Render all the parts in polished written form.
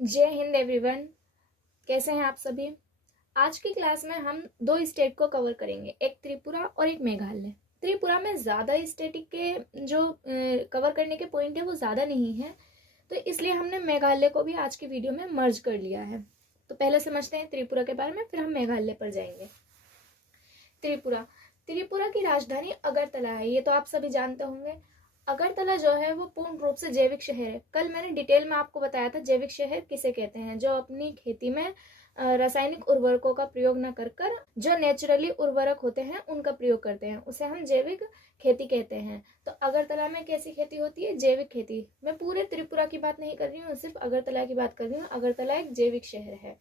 जय हिंद एवरीवन। कैसे हैं आप सभी। आज की क्लास में हम दो स्टेट को कवर करेंगे, एक त्रिपुरा और एक मेघालय। त्रिपुरा में ज़्यादा स्टेट के जो कवर करने के पॉइंट है वो ज़्यादा नहीं है, तो इसलिए हमने मेघालय को भी आज की वीडियो में मर्ज कर लिया है। तो पहले समझते हैं त्रिपुरा के बारे में, फिर हम मेघालय पर जाएंगे। त्रिपुरा त्रिपुरा की राजधानी अगरतला है, ये तो आप सभी जानते होंगे। अगरतला जो है वो पूर्ण रूप से जैविक शहर है। कल मैंने डिटेल में आपको बताया था जैविक शहर किसे कहते हैं, जो अपनी खेती में रासायनिक उर्वरकों का प्रयोग न कर कर जो नेचुरली उर्वरक होते हैं उनका प्रयोग करते हैं, उसे हम जैविक खेती कहते हैं। तो अगरतला में कैसी खेती होती है? जैविक खेती। मैं पूरे त्रिपुरा की बात नहीं कर रही हूँ, सिर्फ अगरतला की बात कर रही हूँ। अगरतला एक जैविक शहर है।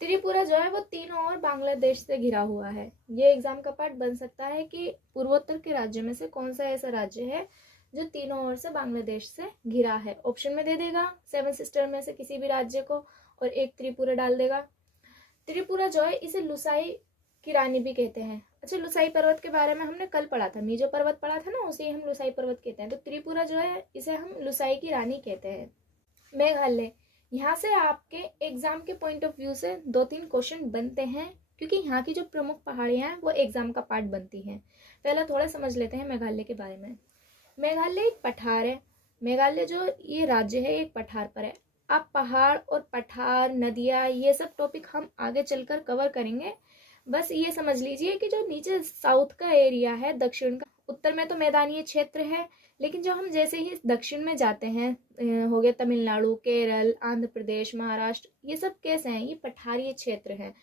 त्रिपुरा जो है वो तीनों ओर बांग्लादेश से घिरा हुआ है। ये एग्जाम का पार्ट बन सकता है कि पूर्वोत्तर के राज्यों में से कौन सा ऐसा राज्य है जो तीनों ओर से बांग्लादेश से घिरा है। ऑप्शन में दे देगा 7 सिस्टर में से किसी भी राज्य को और एक त्रिपुरा डाल देगा। त्रिपुरा जो है इसे लुसाई की रानी भी कहते हैं। अच्छा, लुसाई पर्वत के बारे में हमने कल पढ़ा था, मीजो पर्वत पढ़ा था ना, उसे हम लुसाई पर्वत कहते हैं। तो त्रिपुरा जो है इसे हम लुसाई की रानी कहते हैं। मेघालय, यहाँ से आपके एग्जाम के पॉइंट ऑफ व्यू से 2-3 क्वेश्चन बनते हैं, क्योंकि यहाँ की जो प्रमुख पहाड़ियाँ हैं वो एग्जाम का पार्ट बनती हैं। पहले थोड़ा समझ लेते हैं मेघालय के बारे में। मेघालय एक पठार है। मेघालय जो ये राज्य है एक पठार पर है। आप पहाड़ और पठार, नदियाँ, ये सब टॉपिक हम आगे चलकर कवर करेंगे। बस ये समझ लीजिए कि जो नीचे साउथ का एरिया है, दक्षिण का, उत्तर में तो मैदानी क्षेत्र है, लेकिन जो हम जैसे ही दक्षिण में जाते हैं, हो गया तमिलनाडु, केरल, आंध्र प्रदेश, महाराष्ट्र, ये सब कैसे हैं? ये पठारीय क्षेत्र है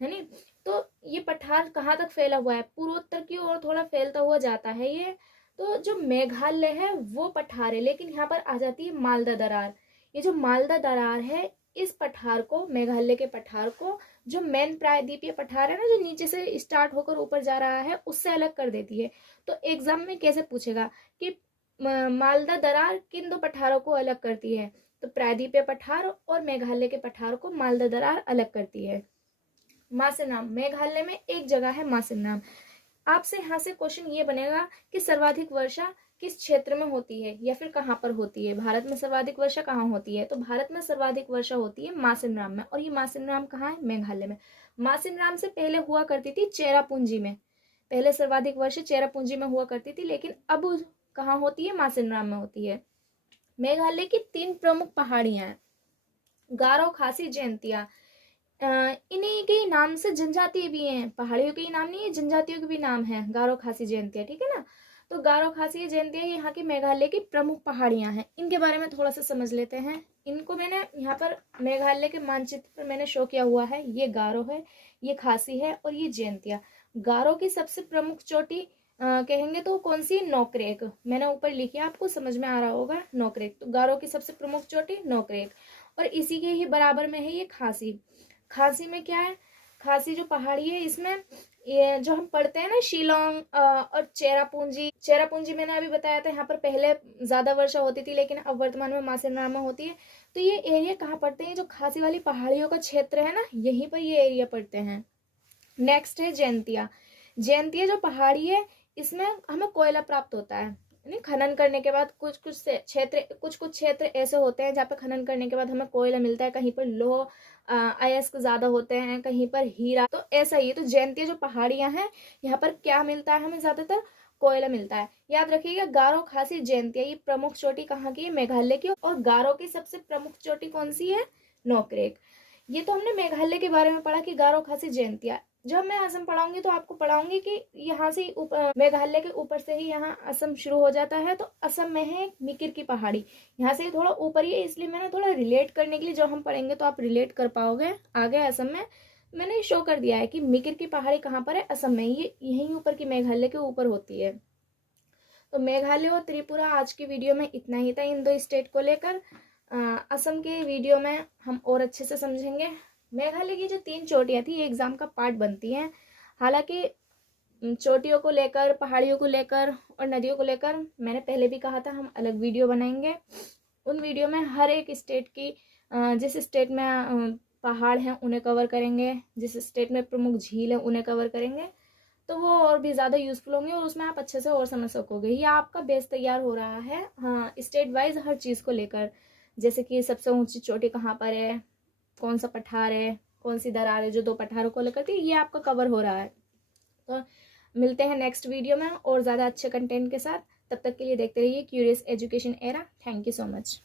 नहीं? तो ये पठार कहाँ तक फैला हुआ है? पूर्वोत्तर की ओर थोड़ा फैलता हुआ जाता है ये। तो जो मेघालय है वो पठार है, लेकिन यहाँ पर आ जाती है मालदा दरार। ये जो मालदा दरार है, इस पठार को, मेघालय के पठार को, जो मेन प्रायद्वीपीय पठार है ना, जो नीचे से स्टार्ट होकर ऊपर जा रहा है, उससे अलग कर देती है। तो एग्जाम में कैसे पूछेगा कि मालदा दरार किन दो पठारों को अलग करती है? तो प्रायद्वीपीय पठार और मेघालय के पठार को मालदा दरार अलग करती है। मासिनराम, मेघालय में एक जगह है मासिनराम। आपसे यहाँ से क्वेश्चन ये बनेगा कि सर्वाधिक वर्षा किस क्षेत्र में होती है या फिर कहाँ पर होती है? भारत में सर्वाधिक वर्षा कहाँ होती है? तो भारत में सर्वाधिक वर्षा होती है मासिनराम में। और ये मासिनराम कहाँ है? मेघालय में। मासिनराम से पहले हुआ करती थी चेरापूंजी में। पहले सर्वाधिक वर्षा चेरापूंजी में हुआ करती थी, लेकिन अब कहाँ होती है? मासिनराम में होती है। मेघालय की 3 प्रमुख पहाड़ियां हैं, गारो, खासी, जैंतिया। इन्हीं के नाम से जनजाति भी हैं। पहाड़ियों के ही नाम नहीं है, जनजातियों के भी नाम है, गारो, खासी, जैंतिया। ठीक है ना? तो गारो, खासी, जैंतिया यहाँ की मेघालय की प्रमुख पहाड़ियां हैं। इनके बारे में थोड़ा सा समझ लेते हैं। इनको मैंने यहाँ पर मेघालय के मानचित्र पर मैंने शो किया हुआ है। ये गारो है, ये खासी है और ये जैंतिया। गारो की सबसे प्रमुख चोटी कहेंगे तो कौन सी? नोकरेक। मैंने ऊपर लिखी है, आपको समझ में आ रहा होगा, नोकरेक। तो गारो की सबसे प्रमुख चोटी नोकरेक, और इसी के ही बराबर में है ये खासी। खासी में क्या है? खासी जो पहाड़ी है, इसमें ये जो हम पढ़ते हैं ना, शिलोंग और चेरापूंजी। चेरापूंजी मैंने अभी बताया था, यहाँ पर पहले ज्यादा वर्षा होती थी, लेकिन अब वर्तमान में मासिनराम में होती है। तो ये एरिया कहाँ पड़ते हैं? जो खासी वाली पहाड़ियों का क्षेत्र है ना, यहीं पर ये एरिया पड़ते हैं। नेक्स्ट है जैंतिया। जैंतिया जो पहाड़ी है, इसमें हमें कोयला प्राप्त होता है। यानी खनन करने के बाद कुछ कुछ क्षेत्र ऐसे होते हैं जहाँ पे खनन करने के बाद हमें कोयला मिलता है। कहीं पर लौह अयस्क ज्यादा होते हैं, कहीं पर हीरा। तो ऐसा ही है। तो जैंतिया जो पहाड़ियां हैं, यहाँ पर क्या मिलता है हमें? ज्यादातर कोयला मिलता है। याद रखिएगा, गारो, खासी, जैंतिया, ये प्रमुख चोटी कहाँ की है? मेघालय की। और गारो की सबसे प्रमुख चोटी कौन सी है? नोकरेक। ये तो हमने मेघालय के बारे में पढ़ा कि गारो, खासी, जैंतिया। जब मैं असम पढ़ाऊंगी तो आपको पढ़ाऊंगी कि यहाँ से मेघालय के ऊपर से ही यहाँ असम शुरू हो जाता है। तो असम में है मिकिर की पहाड़ी, यहाँ से थोड़ा ऊपर ही है, इसलिए मैंने थोड़ा रिलेट करने के लिए, जो हम पढ़ेंगे तो आप रिलेट कर पाओगे आगे। असम में मैंने शो कर दिया है कि मिकिर की पहाड़ी कहाँ पर है? असम में। ये यहीं ऊपर की, मेघालय के ऊपर होती है। तो मेघालय और त्रिपुरा आज की वीडियो में इतना ही था, इन दो स्टेट को लेकर। असम के वीडियो में हम और अच्छे से समझेंगे। मेघालय की जो 3 चोटियां थी, ये एग्जाम का पार्ट बनती हैं। हालांकि चोटियों को लेकर, पहाड़ियों को लेकर और नदियों को लेकर मैंने पहले भी कहा था, हम अलग वीडियो बनाएंगे। उन वीडियो में हर एक स्टेट की, जिस स्टेट में पहाड़ हैं उन्हें कवर करेंगे, जिस स्टेट में प्रमुख झील है उन्हें कवर करेंगे। तो वो और भी ज़्यादा यूजफुल होंगे और उसमें आप अच्छे से और समझ सकोगे। ये आपका बेस तैयार हो रहा है, हाँ, स्टेट वाइज हर चीज़ को लेकर। जैसे कि सबसे ऊंची चोटी कहाँ पर है, कौन सा पठार है, कौन सी दरार है जो दो पठारों को अलग करती है, ये आपका कवर हो रहा है। तो मिलते हैं नेक्स्ट वीडियो में और ज़्यादा अच्छे कंटेंट के साथ। तब तक के लिए देखते रहिए curious education era. Thank you so much.